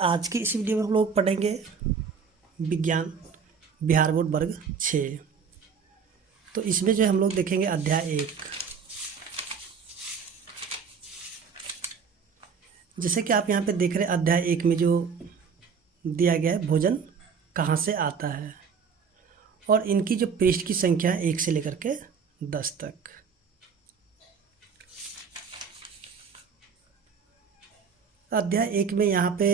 आज की इस वीडियो में हम लोग पढ़ेंगे विज्ञान बिहार बोर्ड वर्ग 6। तो इसमें जो है हम लोग देखेंगे अध्याय 1। जैसे कि आप यहाँ पे देख रहे हैं अध्याय 1 में जो दिया गया है भोजन कहाँ से आता है, और इनकी जो पृष्ठ की संख्या है 1 से लेकर के 10 तक। अध्याय 1 में यहाँ पे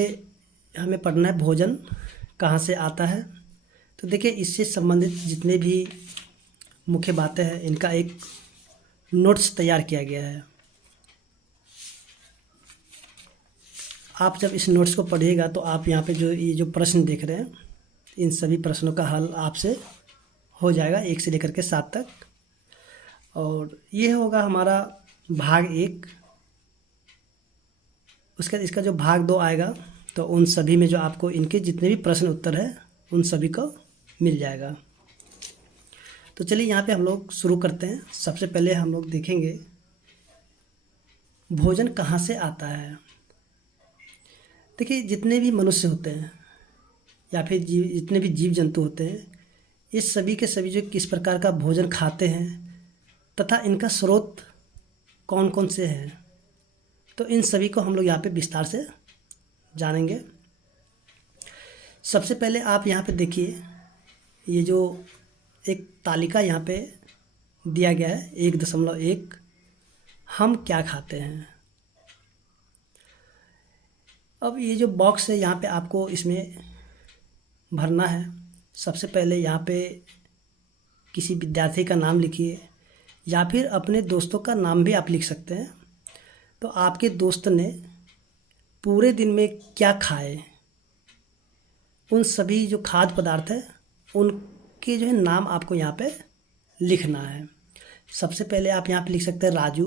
हमें पढ़ना है भोजन कहाँ से आता है। तो देखिए इससे संबंधित जितने भी मुख्य बातें हैं इनका एक नोट्स तैयार किया गया है। आप जब इस नोट्स को पढ़िएगा तो आप यहाँ पे जो ये जो प्रश्न देख रहे हैं इन सभी प्रश्नों का हल आपसे हो जाएगा 1 से लेकर के 7 तक। और ये होगा हमारा भाग 1। उसके इसका जो भाग 2 आएगा तो उन सभी में जो आपको इनके जितने भी प्रश्न उत्तर है उन सभी को मिल जाएगा। तो चलिए यहाँ पे हम लोग शुरू करते हैं। सबसे पहले हम लोग देखेंगे भोजन कहाँ से आता है। देखिए जितने भी मनुष्य होते हैं या फिर जितने भी जीव जंतु होते हैं इस सभी के सभी जो किस प्रकार का भोजन खाते हैं तथा इनका स्रोत कौन कौन से हैं, तो इन सभी को हम लोग यहाँ पे विस्तार से जानेंगे। सबसे पहले आप यहाँ पे देखिए ये जो एक तालिका यहाँ पे दिया गया है 1.1 हम क्या खाते हैं। अब ये जो बॉक्स है यहाँ पे आपको इसमें भरना है। सबसे पहले यहाँ पे किसी विद्यार्थी का नाम लिखिए या फिर अपने दोस्तों का नाम भी आप लिख सकते हैं। तो आपके दोस्त ने पूरे दिन में क्या खाए, उन सभी जो खाद्य पदार्थ है उनके जो है नाम आपको यहाँ पे लिखना है। सबसे पहले आप यहाँ पे लिख सकते हैं राजू।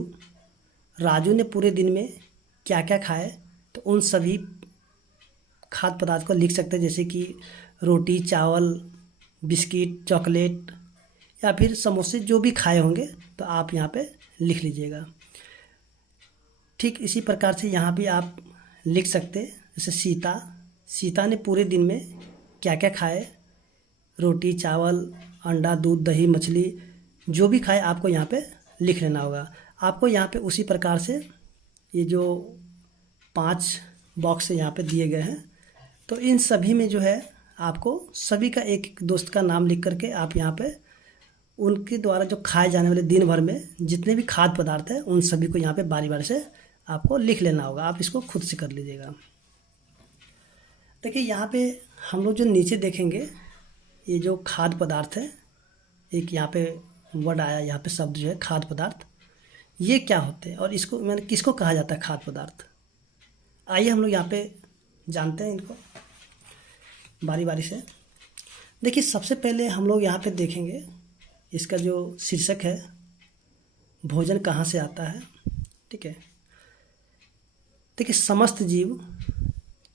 राजू ने पूरे दिन में क्या क्या खाए, तो उन सभी खाद्य पदार्थ को लिख सकते हैं, जैसे कि रोटी, चावल, बिस्किट, चॉकलेट या फिर समोसे जो भी खाए होंगे तो आप यहाँ पे लिख लीजिएगा। ठीक इसी प्रकार से यहाँ भी आप लिख सकते हैं, जैसे सीता ने पूरे दिन में क्या क्या खाए, रोटी, चावल, अंडा, दूध, दही, मछली जो भी खाए आपको यहाँ पे लिख लेना होगा। आपको यहाँ पे उसी प्रकार से ये जो 5 बॉक्स यहाँ पे दिए गए हैं तो इन सभी में जो है आपको सभी का एक एक दोस्त का नाम लिख करके आप यहाँ पे उनके द्वारा जो खाए जाने वाले दिन भर में जितने भी खाद्य पदार्थ हैं उन सभी को यहाँ पे बारी बारी से आपको लिख लेना होगा। आप इसको खुद से कर लीजिएगा। देखिए यहाँ पे हम लोग जो नीचे देखेंगे ये जो खाद्य पदार्थ है, एक यहाँ पे वर्ड आया, यहाँ पे शब्द जो है खाद्य पदार्थ, ये क्या होते हैं और इसको मैंने किसको कहा जाता है खाद्य पदार्थ। आइए हम लोग यहाँ पे जानते हैं इनको बारी बारी से। देखिए सबसे पहले हम लोग यहाँ पे देखेंगे इसका जो शीर्षक है भोजन कहाँ से आता है। ठीक है, देखिए समस्त जीव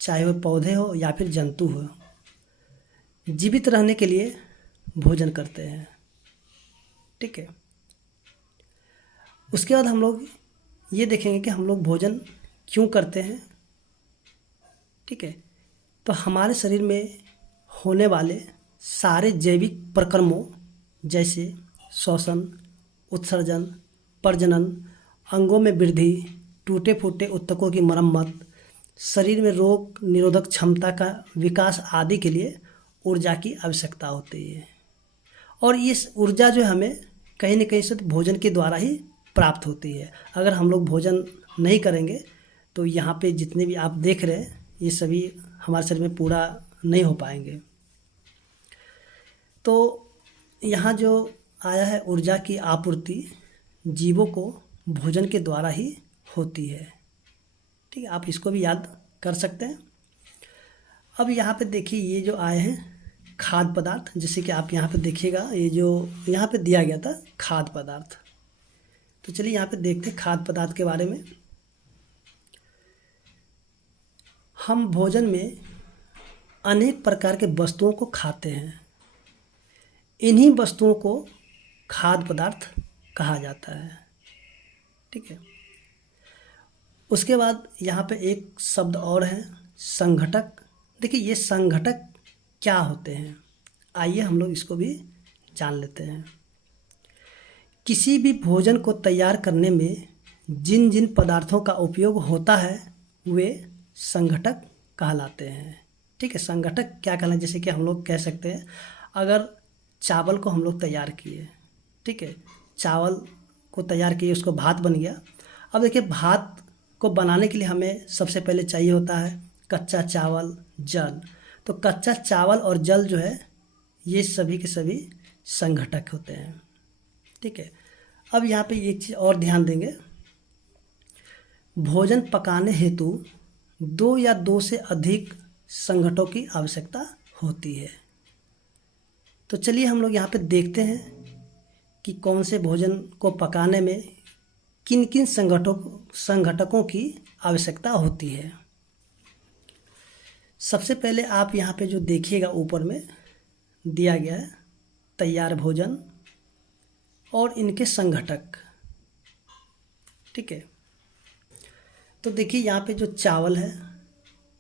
चाहे वह पौधे हो या फिर जंतु हो जीवित रहने के लिए भोजन करते हैं। ठीक है, उसके बाद हम लोग ये देखेंगे कि हम लोग भोजन क्यों करते हैं। ठीक है, तो हमारे शरीर में होने वाले सारे जैविक प्रक्रमों जैसे श्वसन, उत्सर्जन, प्रजनन, अंगों में वृद्धि, टूटे फूटे ऊतकों की मरम्मत, शरीर में रोग निरोधक क्षमता का विकास आदि के लिए ऊर्जा की आवश्यकता होती है। और इस ऊर्जा जो हमें कहीं न कहीं से भोजन के द्वारा ही प्राप्त होती है। अगर हम लोग भोजन नहीं करेंगे तो यहाँ पे जितने भी आप देख रहे हैं ये सभी हमारे शरीर में पूरा नहीं हो पाएंगे। तो यहाँ जो आया है ऊर्जा की आपूर्ति जीवों को भोजन के द्वारा ही होती है। ठीक है, आप इसको भी याद कर सकते हैं। अब यहाँ पे देखिए ये जो आए हैं खाद्य पदार्थ, जैसे कि आप यहाँ पे देखिएगा ये जो यहाँ पे दिया गया था खाद्य पदार्थ। तो चलिए यहाँ पे देखते हैं खाद्य पदार्थ के बारे में। हम भोजन में अनेक प्रकार के वस्तुओं को खाते हैं। इन्हीं वस्तुओं को खाद्य पदार्थ कहा जाता है। ठीक है, उसके बाद यहाँ पे एक शब्द और है संघटक। देखिए ये संघटक क्या होते हैं, आइए हम लोग इसको भी जान लेते हैं। किसी भी भोजन को तैयार करने में जिन जिन पदार्थों का उपयोग होता है वे संघटक कहलाते हैं। ठीक है, संघटक क्या कहलाते हैं, जैसे कि हम लोग कह सकते हैं अगर चावल को हम लोग तैयार किए, ठीक है, चावल को तैयार किए, उसको भात बन गया। अब देखिए भात को बनाने के लिए हमें सबसे पहले चाहिए होता है कच्चा चावल, जल। तो कच्चा चावल और जल जो है ये सभी के सभी संघटक होते हैं। ठीक है, अब यहाँ पे एक चीज़ और ध्यान देंगे, भोजन पकाने हेतु 2 या 2 से अधिक संघटकों की आवश्यकता होती है। तो चलिए हम लोग यहाँ पे देखते हैं कि कौन से भोजन को पकाने में किन किन संघटकों की आवश्यकता होती है। सबसे पहले आप यहाँ पे जो देखिएगा ऊपर में दिया गया है तैयार भोजन और इनके संघटक। ठीक है, तो देखिए यहाँ पे जो चावल है,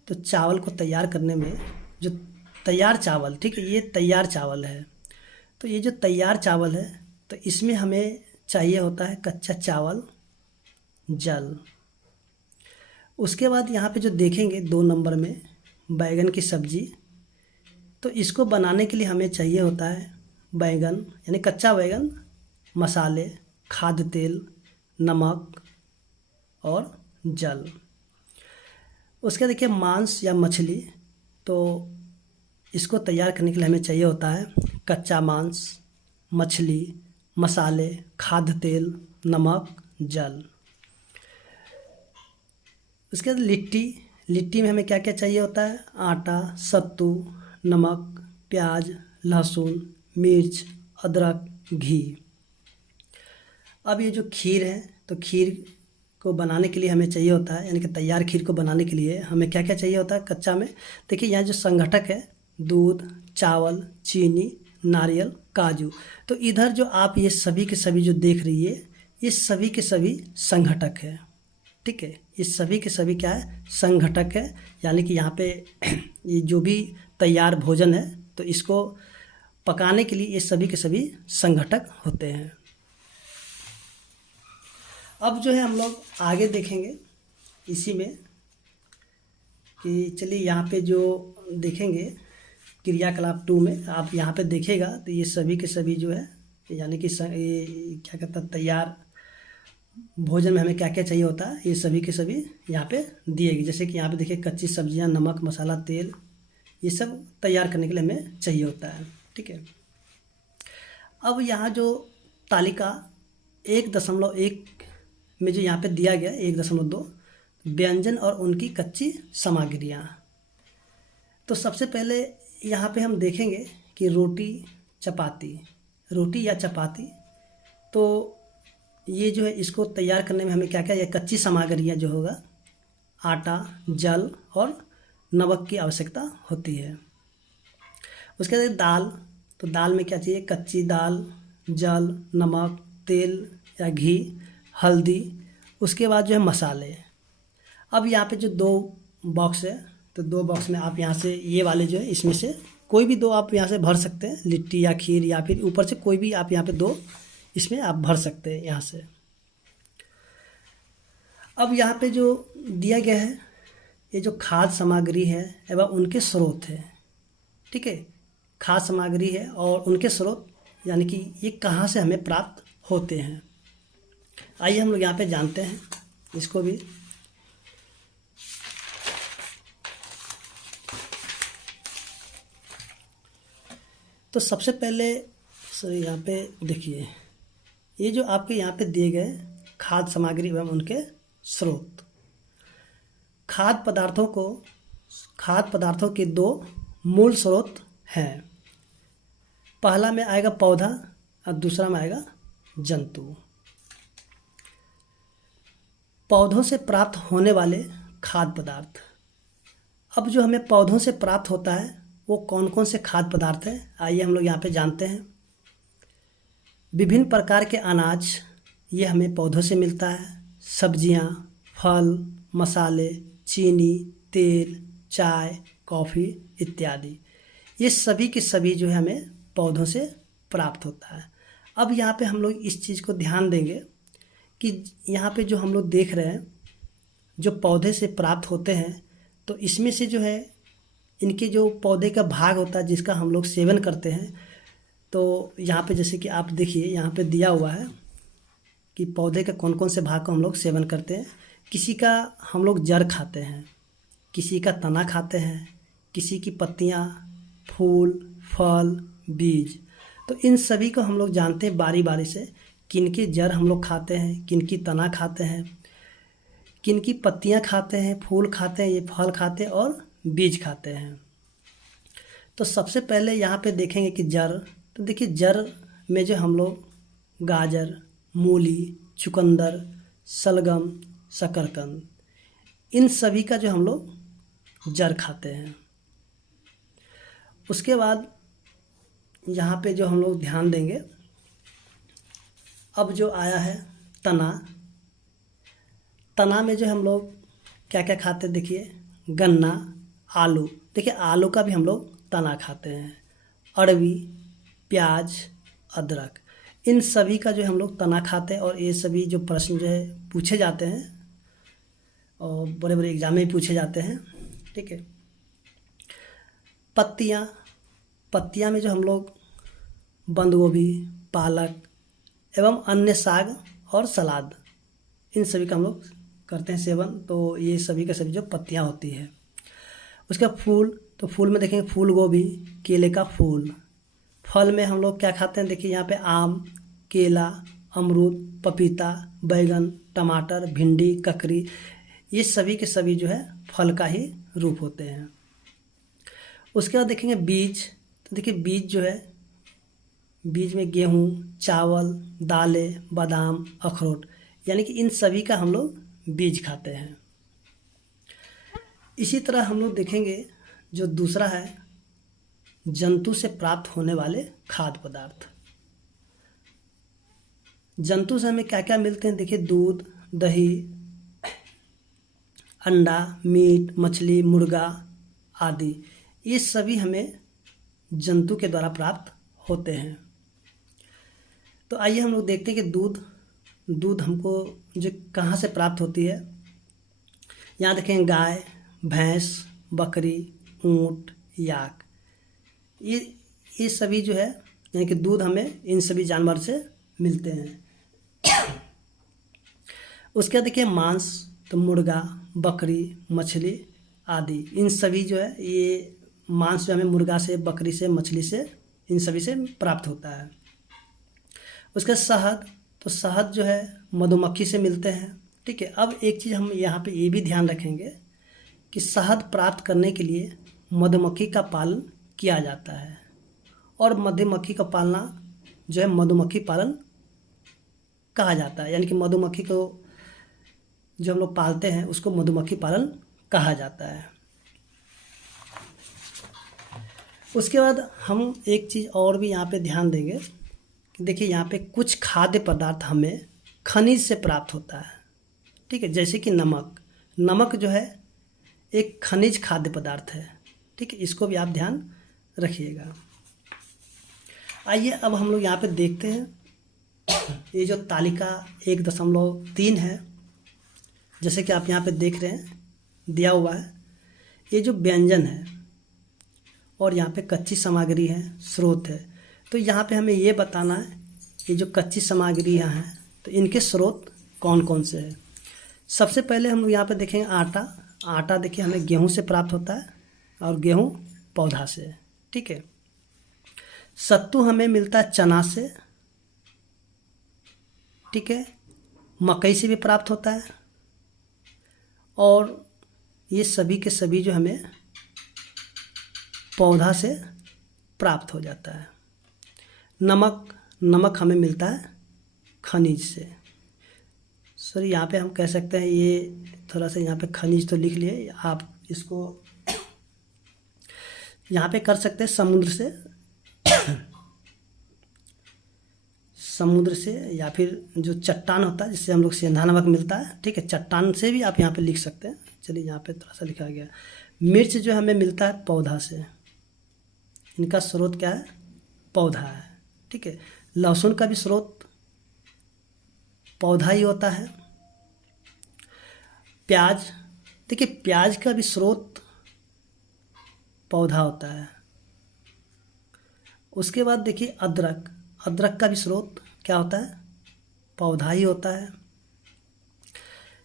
तो चावल को तैयार करने में जो तैयार चावल, ठीक है, ये तैयार चावल है। तो ये जो तैयार चावल है तो इसमें हमें चाहिए होता है कच्चा चावल, जल। उसके बाद यहाँ पे जो देखेंगे 2 नंबर में बैगन की सब्जी, तो इसको बनाने के लिए हमें चाहिए होता है बैगन यानी कच्चा बैगन, मसाले, खाद्य तेल, नमक और जल। उसके देखिए मांस या मछली, तो इसको तैयार करने के लिए हमें चाहिए होता है कच्चा मांस, मछली, मसाले, खाद्य तेल, नमक, जल। उसके बाद लिट्टी में हमें क्या क्या चाहिए होता है आटा, सत्तू, नमक, प्याज, लहसुन, मिर्च, अदरक, घी। अब ये जो खीर है, तो खीर को बनाने के लिए हमें चाहिए होता है, यानी कि तैयार खीर को बनाने के लिए हमें क्या क्या चाहिए होता है कच्चा में। देखिए यहाँ जो संघटक है दूध, चावल, चीनी, नारियल, काजू। तो इधर जो आप ये सभी के सभी जो देख रही है ये सभी के सभी संघटक है। ठीक है, ये सभी के सभी क्या है संघटक है, यानी कि यहाँ पे ये जो भी तैयार भोजन है तो इसको पकाने के लिए ये सभी के सभी संघटक होते हैं। अब जो है हम लोग आगे देखेंगे इसी में कि चलिए यहाँ पे जो देखेंगे क्रियाकलाप 2 में आप यहाँ पे देखेगा तो ये सभी के सभी जो है यानी कि ये क्या कहता है तैयार भोजन में हमें क्या क्या चाहिए होता है ये सभी के सभी यहाँ पे दिए गए। जैसे कि यहाँ पे देखिए कच्ची सब्जियाँ, नमक, मसाला, तेल, ये सब तैयार करने के लिए हमें चाहिए होता है। ठीक है, अब यहाँ जो तालिका 1.1 में जो यहाँ पे दिया गया 1.2 व्यंजन और उनकी कच्ची सामग्रियाँ। तो सबसे पहले यहाँ पे हम देखेंगे कि रोटी या चपाती, तो ये जो है इसको तैयार करने में हमें क्या क्या ये कच्ची सामग्रियाँ जो होगा आटा, जल और नमक की आवश्यकता होती है। उसके बाद दाल, तो दाल में क्या चाहिए कच्ची दाल, जल, नमक, तेल या घी, हल्दी। उसके बाद जो है मसाले। अब यहाँ पे जो 2 बॉक्स है तो 2 बॉक्स में आप यहाँ से ये वाले जो है इसमें से कोई भी 2 आप यहाँ से भर सकते हैं, लिट्टी या खीर या फिर ऊपर से कोई भी आप यहाँ पे 2 इसमें आप भर सकते हैं यहाँ से। अब यहाँ पे जो दिया गया है ये जो खाद्य सामग्री है एवं उनके स्रोत है। ठीक है, खाद्य सामग्री है और उनके स्रोत यानी कि ये कहाँ से हमें प्राप्त होते हैं। आइए हम लोग यहाँ पे जानते हैं इसको भी। तो सबसे पहले यहाँ पे देखिए ये जो आपके यहाँ पे दिए गए खाद्य सामग्री एवं उनके स्रोत। खाद्य पदार्थों के 2 मूल स्रोत हैं। पहला में आएगा पौधा और दूसरा में आएगा जंतु। पौधों से प्राप्त होने वाले खाद्य पदार्थ। अब जो हमें पौधों से प्राप्त होता है वो कौन कौन से खाद्य पदार्थ हैं आइए हम लोग यहाँ पे जानते हैं। विभिन्न प्रकार के अनाज ये हमें पौधों से मिलता है। सब्जियाँ, फल, मसाले, चीनी, तेल, चाय, कॉफ़ी इत्यादि। ये सभी के सभी जो है हमें पौधों से प्राप्त होता है। अब यहाँ पे हम लोग इस चीज़ को ध्यान देंगे कि यहाँ पे जो हम लोग देख रहे हैं, जो पौधे से प्राप्त होते हैं, तो इसमें से जो है इनके जो पौधे का भाग होता है जिसका हम लोग सेवन करते हैं, तो यहाँ पे जैसे कि आप देखिए यहाँ पे दिया हुआ है कि पौधे के कौन कौन से भाग को हम लोग सेवन करते हैं। किसी का हम लोग जड़ खाते हैं, किसी का तना खाते हैं, किसी की पत्तियाँ, फूल, फल, बीज। तो इन सभी को हम लोग जानते हैं बारी बारी से, किन की जड़ हम लोग खाते हैं, किन की तना खाते हैं, किन की पत्तियाँ खाते हैं, फूल खाते हैं, ये फल खाते हैं और बीज खाते हैं। तो सबसे पहले यहाँ पे देखेंगे कि जड़, तो देखिए जड़ में जो हम लोग गाजर, मूली, चुकंदर, शलगम, शकरकंद, इन सभी का जो हम लोग जड़ खाते हैं। उसके बाद यहाँ पे जो हम लोग ध्यान देंगे, अब जो आया है तना। तना में जो हम लोग क्या क्या खाते हैं, देखिए गन्ना, आलू, देखिए आलू का भी हम लोग तना खाते हैं, अरवी, प्याज, अदरक, इन सभी का जो हम लोग तना खाते हैं। और ये सभी जो प्रश्न जो है पूछे जाते हैं और बड़े बड़े एग्जाम में पूछे जाते हैं, ठीक है। पत्तियाँ, पत्तियाँ में जो हम लोग बंद गोभी, पालक एवं अन्य साग और सलाद, इन सभी का हम लोग करते हैं सेवन। तो ये सभी का सभी जो पत्तियाँ होती है। उसका फूल, तो फूल में देखेंगे फूल गोभी, केले का फूल। फल में हम लोग क्या खाते हैं, देखिए यहाँ पे आम, केला, अमरूद, पपीता, बैगन, टमाटर, भिंडी, ककड़ी, ये सभी के सभी जो है फल का ही रूप होते हैं। उसके बाद देखेंगे बीज, तो देखिए बीज जो है, बीज में गेहूँ, चावल, दालें, बादाम, अखरोट, यानी कि इन सभी का हम लोग बीज खाते हैं। इसी तरह हम लोग देखेंगे जो दूसरा है जंतु से प्राप्त होने वाले खाद्य पदार्थ। जंतु से हमें क्या क्या मिलते हैं, देखिए दूध, दही, अंडा, मीट, मछली, मुर्गा आदि, ये सभी हमें जंतु के द्वारा प्राप्त होते हैं। तो आइए हम लोग देखते हैं कि दूध हमको जो कहाँ से प्राप्त होती है। यहाँ देखें गाय, भैंस, बकरी, ऊँट, याक, ये सभी जो है यानी कि दूध हमें इन सभी जानवर से मिलते हैं। उसके बाद देखिए मांस, तो मुर्गा, बकरी, मछली आदि, इन सभी जो है ये मांस जो हमें मुर्गा से, बकरी से, मछली से, इन सभी से प्राप्त होता है। उसका शहद, तो शहद जो है मधुमक्खी से मिलते हैं, ठीक है। अब एक चीज़ हम यहाँ पे ये भी ध्यान रखेंगे कि शहद प्राप्त करने के लिए मधुमक्खी का पालन किया जाता है, और मधुमक्खी का पालना जो है मधुमक्खी पालन कहा जाता है, यानी कि मधुमक्खी को जो हम लोग पालते हैं उसको मधुमक्खी पालन कहा जाता है। उसके बाद हम एक चीज़ और भी यहाँ पे ध्यान देंगे कि देखिए यहाँ पे कुछ खाद्य पदार्थ हमें खनिज से प्राप्त होता है, ठीक है। जैसे कि नमक जो है एक खनिज खाद्य पदार्थ है, ठीक है, इसको भी आप ध्यान रखिएगा। आइए अब हम लोग यहाँ पे देखते हैं ये जो तालिका 1.3 है, जैसे कि आप यहाँ पे देख रहे हैं दिया हुआ है, ये जो व्यंजन है और यहाँ पे कच्ची सामग्री है, स्रोत है। तो यहाँ पे हमें ये बताना है ये जो कच्ची सामग्री यहाँ है तो इनके स्रोत कौन कौन से हैं। सबसे पहले हम यहाँ पे देखेंगे आटा देखिए हमें गेहूँ से प्राप्त होता है और गेहूँ पौधा से, ठीक है। सत्तू हमें मिलता है चना से, ठीक है, मकई से भी प्राप्त होता है, और ये सभी के सभी जो हमें पौधा से प्राप्त हो जाता है। नमक हमें मिलता है खनिज से। सर यहाँ पे हम कह सकते हैं ये थोड़ा सा यहाँ पे खनिज तो लिख लिए, आप इसको यहाँ पे कर सकते हैं समुद्र से या फिर जो चट्टान होता है जिससे हम लोग सेंधा नमक मिलता है, ठीक है, चट्टान से भी आप यहाँ पे लिख सकते हैं, चलिए यहाँ पे थोड़ा सा लिखा गया। मिर्च जो हमें मिलता है पौधा से, इनका स्रोत क्या है? पौधा है, ठीक है। लहसुन का भी स्रोत पौधा ही होता है। प्याज, देखिए प्याज का भी स्रोत पौधा होता है। उसके बाद देखिए अदरक, अदरक का भी स्रोत क्या होता है? पौधा ही होता है।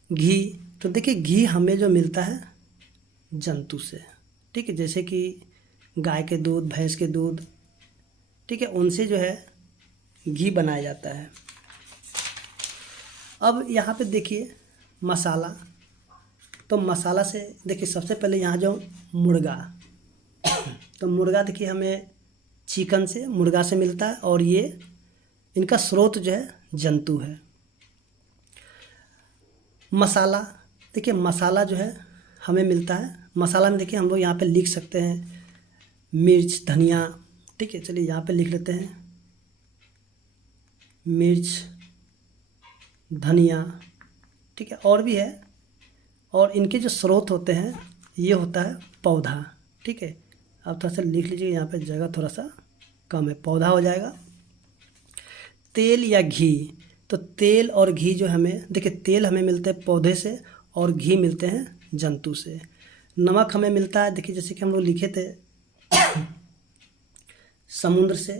घी, तो देखिए घी हमें जो मिलता है जंतु से, ठीक है, जैसे कि गाय के दूध, भैंस के दूध, ठीक है, उनसे जो है घी बनाया जाता है। अब यहाँ पे देखिए मसाला, तो मसाला से देखिए सबसे पहले यहाँ जो मुर्गा, तो मुर्गा देखिए हमें चिकन से, मुर्गा से मिलता है, और ये इनका स्रोत जो है जंतु है। मसाला, देखिए मसाला जो है हमें मिलता है, मसाला में देखिए हम लोग यहाँ पे लिख सकते हैं मिर्च, धनिया, ठीक है, चलिए यहाँ पे लिख लेते हैं मिर्च, धनिया, ठीक है, और भी है। और इनके जो स्रोत होते हैं ये होता है पौधा, ठीक है। अब थोड़ा सा लिख लीजिए, यहाँ पे जगह थोड़ा सा कम है, पौधा हो जाएगा। तेल या घी, तो तेल और घी जो हमें, देखिए तेल हमें मिलते हैं पौधे से और घी मिलते हैं जंतु से। नमक हमें मिलता है, देखिए जैसे कि हम लोग लिखे थे समुद्र से,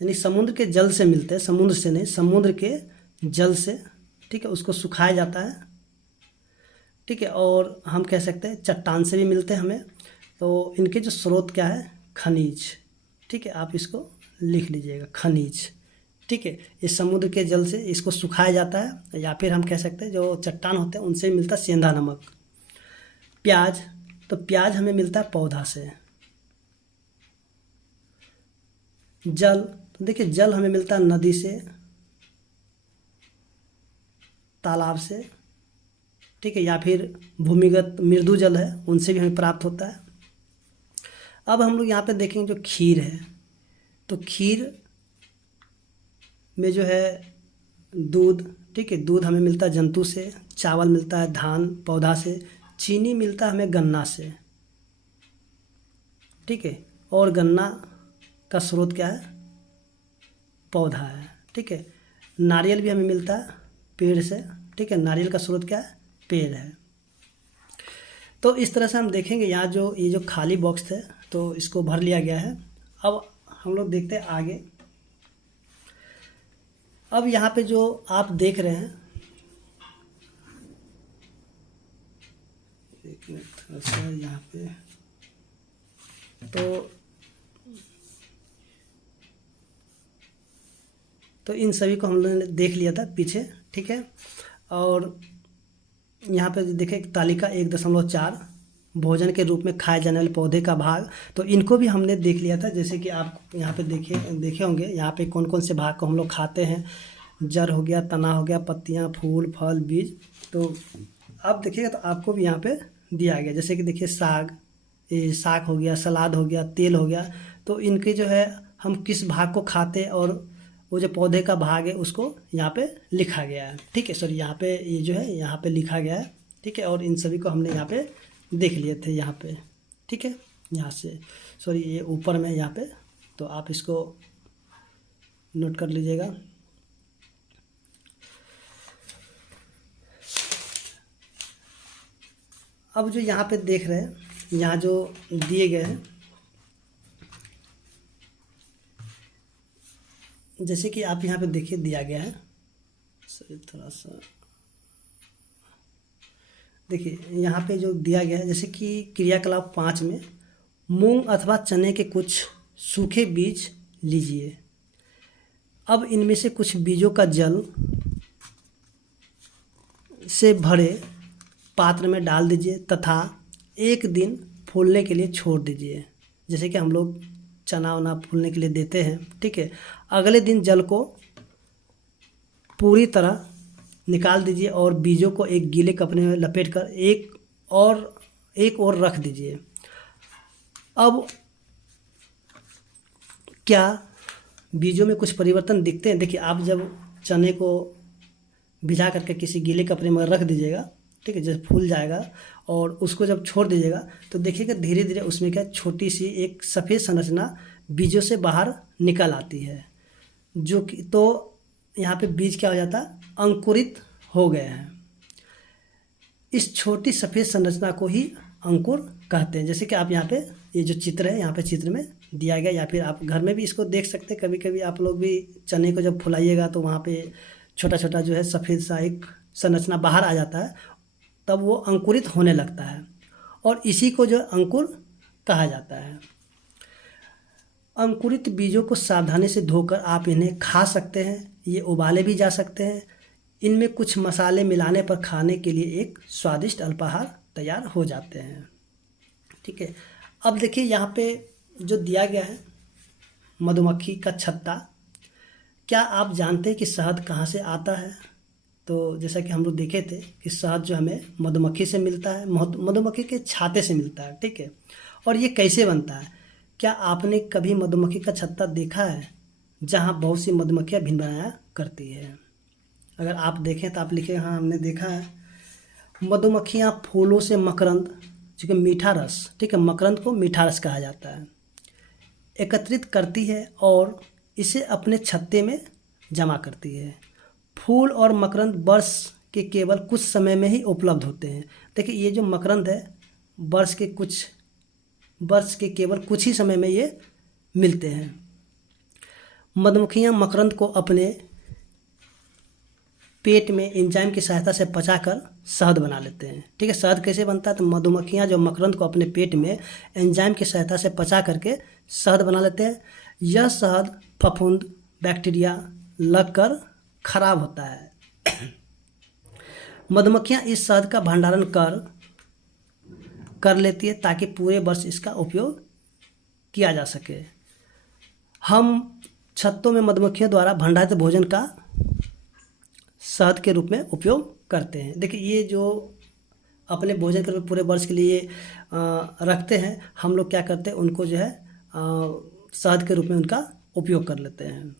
यानी समुद्र के जल से मिलते हैं, समुद्र से नहीं, समुद्र के जल से, ठीक है, उसको सुखाया जाता है, ठीक है। और हम कह सकते हैं चट्टान से भी मिलते हैं हमें। तो इनके जो स्रोत क्या है? खनिज, ठीक है, आप इसको लिख लीजिएगा खनिज, ठीक है। इस समुद्र के जल से इसको सुखाया जाता है, या फिर हम कह सकते हैं जो चट्टान होते हैं उनसे मिलता है सेंधा नमक। प्याज, तो प्याज हमें मिलता है पौधा से। जल, तो देखिए जल हमें मिलता है नदी से, तालाब से, ठीक है, या फिर भूमिगत मृदु जल है उनसे भी हमें प्राप्त होता है। अब हम लोग यहाँ पे देखेंगे जो खीर है, तो खीर में जो है दूध, ठीक है, दूध हमें मिलता है जंतु से। चावल मिलता है धान, पौधा से। चीनी मिलता है हमें गन्ना से, ठीक है, और गन्ना का स्रोत क्या है? पौधा है, ठीक है। नारियल भी हमें मिलता है पेड़ से, ठीक है, नारियल का स्रोत क्या है? पेड़ है। तो इस तरह से हम देखेंगे यहाँ जो ये जो खाली बॉक्स थे तो इसको भर लिया गया है। अब हम लोग देखते हैं आगे। अब यहाँ पे जो आप देख रहे हैं, एक मिनट थोड़ा सा यहाँ पे, तो इन सभी को हम लोगों ने देख लिया था पीछे, ठीक है। और यहाँ पे देखें तालिका 1.4 भोजन के रूप में खाए जाने वाले पौधे का भाग, तो इनको भी हमने देख लिया था। जैसे कि आप यहाँ पे देखे होंगे यहाँ पे कौन कौन से भाग को हम लोग खाते हैं। जड़ हो गया, तना हो गया, पत्तियाँ, फूल, फल, बीज। तो आप देखिएगा तो आपको भी यहाँ पे दिया गया, जैसे कि देखिए साग, ये साग हो गया, सलाद हो गया, तेल हो गया। तो इनके जो है हम किस भाग को खाते हैं और वो जो पौधे का भाग है उसको यहाँ पे लिखा गया है, ठीक है। सॉरी यहाँ पे ये जो है यहाँ पे लिखा गया है, ठीक है। और इन सभी को हमने यहाँ पे देख लिए थे यहाँ पे, ठीक है। यहाँ से सॉरी ये ऊपर में यहाँ पे, तो आप इसको नोट कर लीजिएगा। अब जो यहाँ पे देख रहे हैं, यहाँ जो दिए गए हैं, जैसे कि आप यहाँ पे देखिए दिया गया है, सॉरी थोड़ा सा देखिए यहाँ पे जो दिया गया है, जैसे कि क्रियाकलाप 5 में मूंग अथवा चने के कुछ सूखे बीज लीजिए। अब इनमें से कुछ बीजों का जल से भरे पात्र में डाल दीजिए तथा 1 दिन फूलने के लिए छोड़ दीजिए। जैसे कि हम लोग चना वना फूलने के लिए देते हैं, ठीक है। अगले दिन जल को पूरी तरह निकाल दीजिए और बीजों को एक गीले कपड़े में लपेटकर एक और रख दीजिए। अब क्या बीजों में कुछ परिवर्तन दिखते हैं? देखिए आप जब चने को भिजा करके किसी गीले कपड़े में रख दीजिएगा ठीक है, जब फूल जाएगा और उसको जब छोड़ दीजिएगा तो देखिएगा धीरे धीरे उसमें क्या छोटी सी एक सफ़ेद संरचना बीजों से बाहर निकल आती है, जो कि तो यहाँ पे बीज क्या हो जाता है, अंकुरित हो गए हैं। इस छोटी सफ़ेद संरचना को ही अंकुर कहते हैं। जैसे कि आप यहाँ पे ये जो चित्र है यहाँ पे चित्र में दिया गया, या फिर आप घर में भी इसको देख सकते हैं। कभी कभी आप लोग भी चने को जब फुलाइएगा तो वहाँ पे छोटा छोटा जो है सफ़ेद सा एक संरचना बाहर आ जाता है, तब वो अंकुरित होने लगता है और इसी को जो अंकुर कहा जाता है। अंकुरित बीजों को सावधानी से धोकर आप इन्हें खा सकते हैं, ये उबाले भी जा सकते हैं। इनमें कुछ मसाले मिलाने पर खाने के लिए एक स्वादिष्ट अल्पाहार तैयार हो जाते हैं। ठीक है, अब देखिए यहाँ पे जो दिया गया है मधुमक्खी का छत्ता। क्या आप जानते हैं कि शहद कहाँ से आता है? तो जैसा कि हम लोग देखे थे कि शहद जो हमें मधुमक्खी से मिलता है, मधुमक्खी के छत्ते से मिलता है। ठीक है, और ये कैसे बनता है? क्या आपने कभी मधुमक्खी का छत्ता देखा है जहाँ बहुत सी मधुमक्खियाँ भिन बनाया करती है? अगर आप देखें तो आप लिखें हाँ हमने देखा है। मधुमक्खियाँ फूलों से मकरंद, जो कि मीठा रस, ठीक है, मकरंद को मीठा रस कहा जाता है, एकत्रित करती है और इसे अपने छत्ते में जमा करती है। फूल और मकरंद वर्ष के केवल कुछ समय में ही उपलब्ध होते हैं। देखिए ये जो मकरंद है वर्ष के केवल कुछ ही समय में ये मिलते हैं। मधुमक्खियाँ मकरंद को अपने पेट में एंजाइम की सहायता से पचाकर शहद बना लेते हैं। ठीक है, शहद कैसे बनता है? तो मधुमक्खियाँ जो मकरंद को अपने पेट में एंजाइम की सहायता से पचा करके शहद बना लेते हैं। यह शहद फफूंद बैक्टीरिया लगकर खराब होता है। मधुमक्खियाँ इस शहद का भंडारण कर लेती है ताकि पूरे वर्ष इसका उपयोग किया जा सके। हम छत्तों में मधुमक्खियों द्वारा भंडारित भोजन का शहद के रूप में उपयोग करते हैं। देखिए ये जो अपने भोजन के पूरे वर्ष के लिए रखते हैं, हम लोग क्या करते हैं उनको जो है शहद के रूप में उनका उपयोग कर लेते हैं।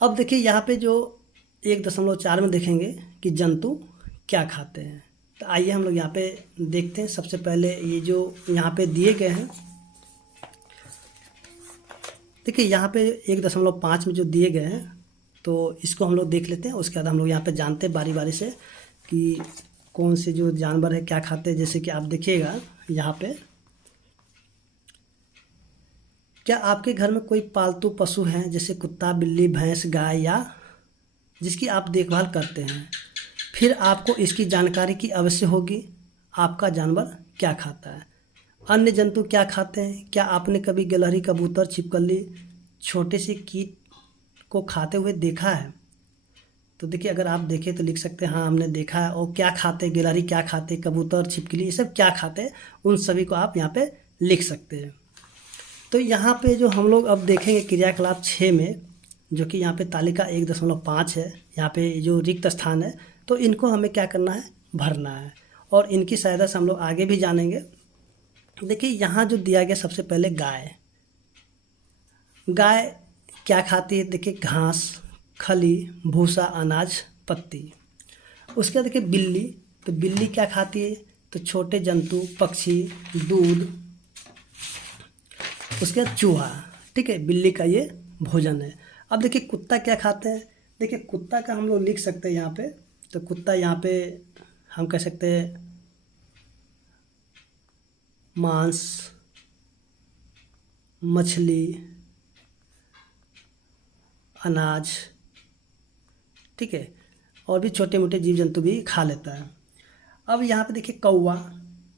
अब देखिए यहाँ पे जो 1.4 में देखेंगे कि जंतु क्या खाते हैं। तो आइए हम लोग यहाँ पे देखते हैं। सबसे पहले ये जो यहाँ पे दिए गए हैं, देखिए यहाँ पे 1.5 में जो दिए गए हैं तो इसको हम लोग देख लेते हैं। उसके बाद हम लोग यहाँ पे जानते हैं बारी बारी से कि कौन से जो जानवर है क्या खाते हैं। जैसे कि आप देखिएगा यहाँ पे, क्या आपके घर में कोई पालतू पशु हैं जैसे कुत्ता, बिल्ली, भैंस, गाय, या जिसकी आप देखभाल करते हैं? फिर आपको इसकी जानकारी की अवश्य होगी। आपका जानवर क्या खाता है? अन्य जंतु क्या खाते हैं? क्या आपने कभी गिलहरी, कबूतर, छिपकली, छोटे से कीट को खाते हुए देखा है? तो देखिए अगर आप देखें तो लिख सकते हैं हाँ हमने देखा है। और क्या खाते, गिलहरी क्या खाते, कबूतर, छिपकली, ये सब क्या खाते हैं, उन सभी को आप यहाँ पे लिख सकते हैं। तो यहाँ पे जो हम लोग अब देखेंगे क्रियाकलाप 6 में, जो कि यहाँ पे तालिका 1.5 है, यहाँ पे जो रिक्त स्थान है, तो इनको हमें क्या करना है, भरना है। और इनकी सहायता से हम लोग आगे भी जानेंगे। देखिए यहाँ जो दिया गया सबसे पहले गाय क्या खाती है? देखिए घास, खली, भूसा, अनाज, पत्ती। उसके बाद देखिए बिल्ली, तो बिल्ली क्या खाती है? तो छोटे जंतु, पक्षी, दूध। उसके बाद चूहा। ठीक है, बिल्ली का ये भोजन है। अब देखिए कुत्ता क्या खाते हैं? देखिए कुत्ता का हम लोग लिख सकते हैं यहाँ पे। तो कुत्ता यहाँ पे हम कह सकते हैं मांस, मछली, अनाज, ठीक है, और भी छोटे मोटे जीव जंतु भी खा लेता है। अब यहाँ पे देखिए कौवा,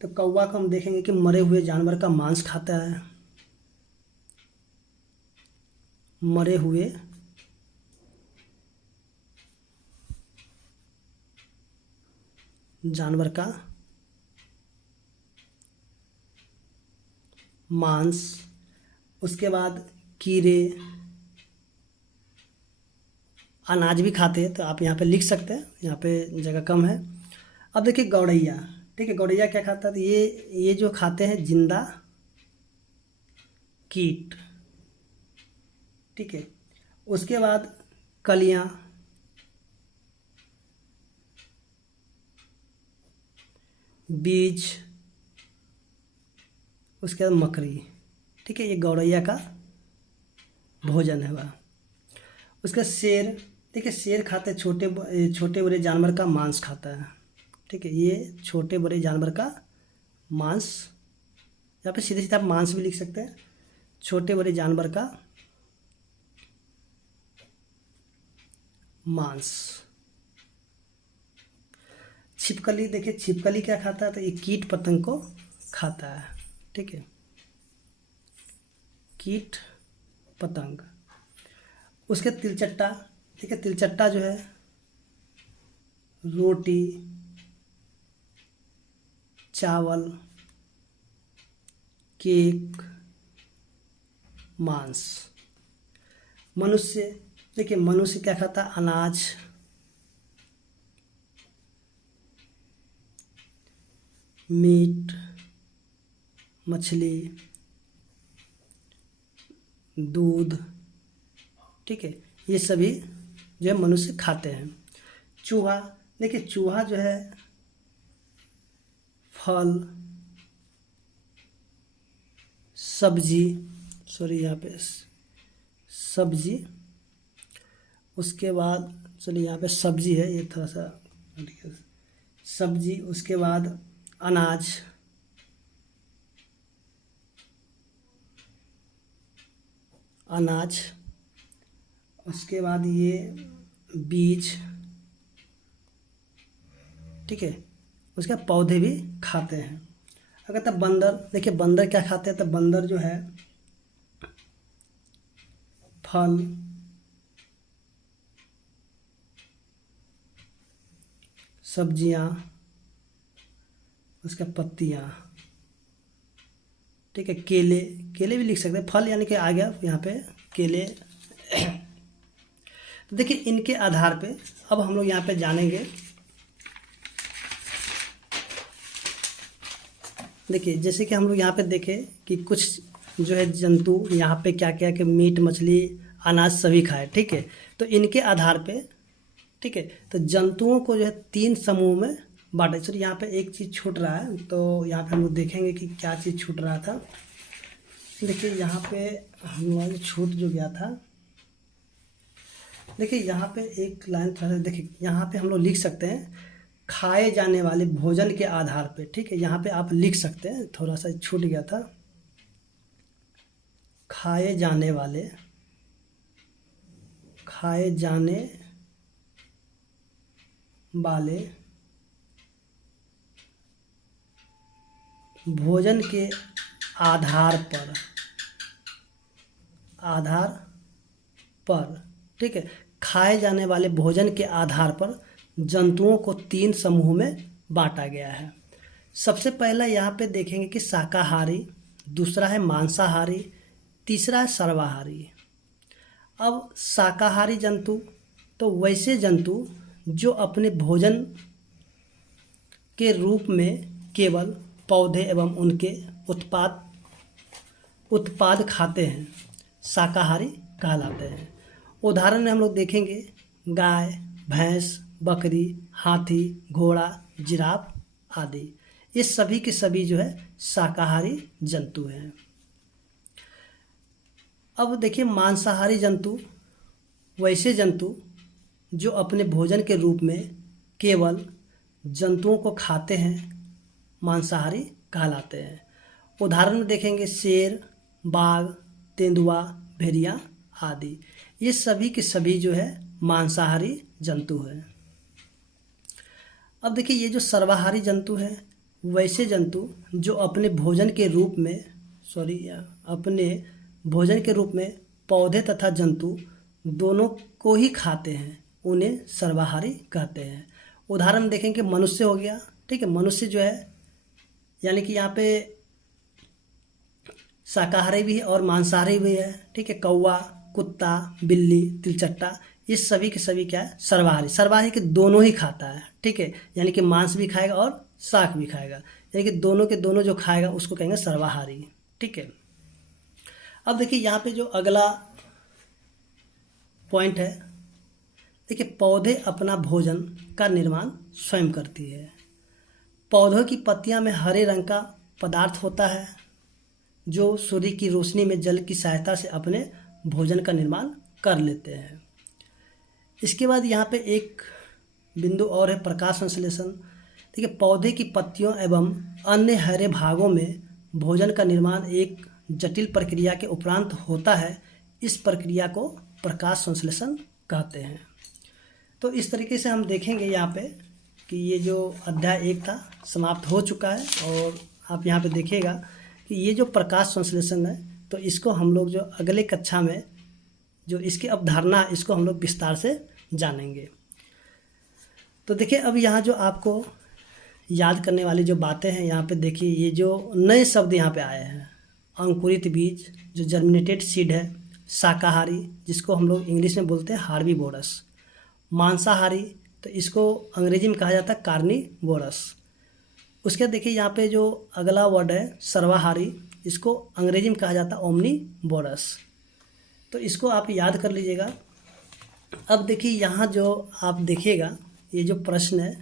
तो कौवा को हम देखेंगे कि मरे हुए जानवर का मांस खाता है। मरे हुए जानवर का मांस। उसके बाद कीड़े, अनाज भी खाते हैं, तो आप यहाँ पे लिख सकते हैं, यहाँ पे जगह कम है। अब देखिए गौरैया, ठीक है, गौरैया क्या खाता है? तो ये जो खाते हैं जिंदा कीट। ठीक है, उसके बाद कलियाँ, बीज, उसके बाद मकड़ी। ठीक है, ये गौरैया का भोजन है वह। उसका शेर, देखिए शेर खाते छोटे बड़े जानवर का मांस खाता है। ठीक है, ये छोटे बड़े जानवर का मांस, यहाँ पे सीधे सीधे आप मांस भी लिख सकते हैं, छोटे बड़े जानवर का मांस। छिपकली, देखिए छिपकली क्या खाता है, तो ये कीट पतंग को खाता है। ठीक है, कीट पतंग। उसके तिलचट्टा, ठीक है, तिलचट्टा जो है रोटी, चावल, केक, मांस। मनुष्य, देखिए मनुष्य क्या खाता है, अनाज, मीट, मछली, दूध। ठीक है, ये सभी जो है मनुष्य खाते हैं। चूहा, देखिए चूहा जो है फल, सब्जी, सॉरी यहाँ पे सब्जी, उसके बाद चलिए यहाँ पे सब्जी है, ये थोड़ा सा सब्जी, उसके बाद अनाज, अनाज, उसके बाद ये बीज। ठीक है, उसके पौधे भी खाते हैं। अगर तब बंदर, देखिए बंदर क्या खाते हैं, तो बंदर जो है फल, सब्जियां, उसका पत्तियां। ठीक है, केले, केले भी लिख सकते हैं, फल यानी कि आ गया यहाँ पे केले। तो देखिए इनके आधार पे अब हम लोग यहाँ पे जानेंगे। देखिए जैसे कि हम लोग यहाँ पे देखें कि कुछ जो है जंतु यहाँ पे क्या क्या कि मीट, मछली, अनाज सभी खाए। ठीक है, तो इनके आधार पे, ठीक है, तो जंतुओं को जो है 3 समूह में बांटा। सर यहाँ पे एक चीज़ छूट रहा है, तो यहाँ पे हम लोग देखेंगे कि क्या चीज़ छूट रहा था। देखिए यहाँ पे हम लोग छूट जो गया था, देखिए यहाँ पे एक लाइन थोड़ा सा, देखिए यहाँ पे हम लोग लिख सकते हैं खाए जाने वाले भोजन के आधार पे। ठीक है, यहाँ पे आप लिख सकते हैं, थोड़ा सा छूट गया था, खाए जाने वाले, खाए जाने वाले भोजन के आधार पर, आधार पर। ठीक है, खाए जाने वाले भोजन के आधार पर जंतुओं को 3 समूह में बांटा गया है। सबसे पहला यहाँ पे देखेंगे कि शाकाहारी, दूसरा है मांसाहारी, तीसरा है सर्वाहारी। अब शाकाहारी जंतु, तो वैसे जंतु जो अपने भोजन के रूप में केवल पौधे एवं उनके उत्पाद खाते हैं, शाकाहारी कहलाते हैं। उदाहरण में हम लोग देखेंगे गाय, भैंस, बकरी, हाथी, घोड़ा, जिराफ आदि, ये सभी के सभी जो है शाकाहारी जंतु हैं। अब देखिए मांसाहारी जंतु, वैसे जंतु जो अपने भोजन के रूप में केवल जंतुओं को खाते हैं, मांसाहारी कहलाते हैं। उदाहरण में देखेंगे शेर, बाघ, तेंदुआ, भेड़िया आदि, ये सभी के सभी जो है मांसाहारी जंतु हैं। अब देखिए ये जो सर्वाहारी जंतु हैं, वैसे जंतु जो अपने भोजन के रूप में, अपने भोजन के रूप में पौधे तथा जंतु दोनों को ही खाते हैं, उन्हें सर्वाहारी कहते हैं। उदाहरण देखेंगे मनुष्य हो गया। ठीक है, मनुष्य जो है यानी कि यहाँ पे शाकाहारी भी है और मांसाहारी भी है। ठीक है, कौवा, कुत्ता, बिल्ली, तिलचट्टा, ये सभी के सभी क्या है सर्वाहारी। सर्वाहारी के दोनों ही खाता है। ठीक है, यानी कि मांस भी खाएगा और शाक भी खाएगा, यानी कि दोनों के दोनों जो खाएगा उसको कहेंगे सर्वाहारी। ठीक है, अब देखिए यहाँ पे जो अगला पॉइंट है, देखिए पौधे अपना भोजन का निर्माण स्वयं करती है। पौधों की पत्तियां में हरे रंग का पदार्थ होता है जो सूर्य की रोशनी में जल की सहायता से अपने भोजन का निर्माण कर लेते हैं। इसके बाद यहाँ पे एक बिंदु और है, प्रकाश संश्लेषण। देखिए, पौधे की पत्तियों एवं अन्य हरे भागों में भोजन का निर्माण एक जटिल प्रक्रिया के उपरांत होता है। इस प्रक्रिया को प्रकाश संश्लेषण कहते हैं। तो इस तरीके से हम देखेंगे यहाँ पे कि ये जो अध्याय 1 था समाप्त हो चुका है। और आप यहाँ पे देखिएगा कि ये जो प्रकाश संश्लेषण है, तो इसको हम लोग जो अगले कक्षा में जो इसकी अवधारणा है, इसको हम लोग विस्तार से जानेंगे। तो देखिए, अब यहाँ जो आपको याद करने वाली जो बातें हैं, यहाँ पे देखिए ये जो नए शब्द यहाँ पे आए हैं, अंकुरित बीज जो जर्मिनेटेड सीड है, शाकाहारी जिसको हम लोग इंग्लिश में बोलते हैं हार्बीवोरस, मांसाहारी तो इसको अंग्रेजी में कहा जाता है कार्निवोरस। उसके बाद देखिए यहाँ पे जो अगला वर्ड है सर्वाहारी, इसको अंग्रेजी में कहा जाता है ओमनीवोरस। तो इसको आप याद कर लीजिएगा। अब देखिए यहाँ जो आप देखिएगा ये जो प्रश्न है,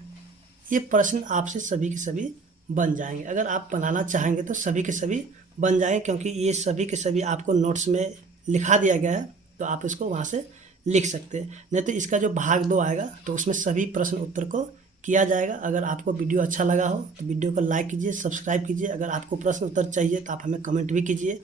ये प्रश्न आपसे सभी के सभी बन जाएंगे। अगर आप बनाना चाहेंगे तो सभी के सभी बन जाएंगे, क्योंकि ये सभी के सभी आपको नोट्स में लिखा दिया गया है, तो आप इसको वहाँ से लिख सकते हैं। नहीं तो इसका जो भाग 2 आएगा तो उसमें सभी प्रश्न उत्तर को किया जाएगा। अगर आपको वीडियो अच्छा लगा हो तो वीडियो को लाइक कीजिए, सब्सक्राइब कीजिए। अगर आपको प्रश्न उत्तर चाहिए तो आप हमें कमेंट भी कीजिए।